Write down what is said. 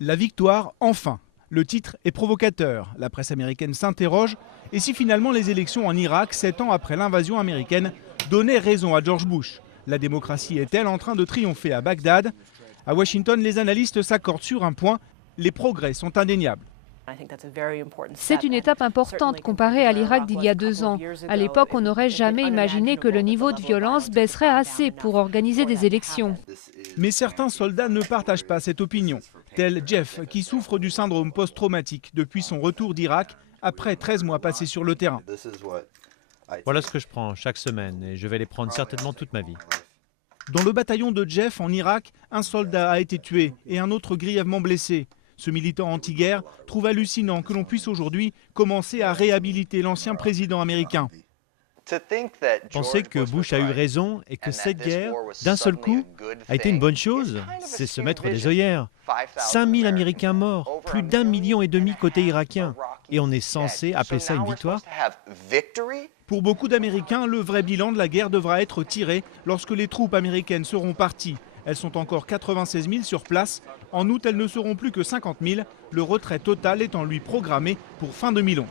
La victoire, enfin. Le titre est provocateur. La presse américaine s'interroge. Et si finalement les élections en Irak, 7 ans après l'invasion américaine, donnaient raison à George Bush? La démocratie est-elle en train de triompher à Bagdad? À Washington, les analystes s'accordent sur un point. Les progrès sont indéniables. C'est une étape importante comparée à l'Irak d'il y a 2 ans. À l'époque, on n'aurait jamais imaginé que le niveau de violence baisserait assez pour organiser des élections. Mais certains soldats ne partagent pas cette opinion, tel Jeff, qui souffre du syndrome post-traumatique depuis son retour d'Irak après 13 mois passés sur le terrain. Voilà ce que je prends chaque semaine et je vais les prendre certainement toute ma vie. Dans le bataillon de Jeff en Irak, un soldat a été tué et un autre grièvement blessé. Ce militant anti-guerre trouve hallucinant que l'on puisse aujourd'hui commencer à réhabiliter l'ancien président américain. Penser que Bush a eu raison et que cette guerre, d'un seul coup, a été une bonne chose, c'est se mettre des œillères. 5000 Américains morts, plus d'1,5 million côté irakien. Et on est censé appeler ça une victoire? Pour beaucoup d'Américains, le vrai bilan de la guerre devra être tiré lorsque les troupes américaines seront parties. Elles sont encore 96 000 sur place. En août, elles ne seront plus que 50 000, le retrait total étant lui programmé pour fin 2011.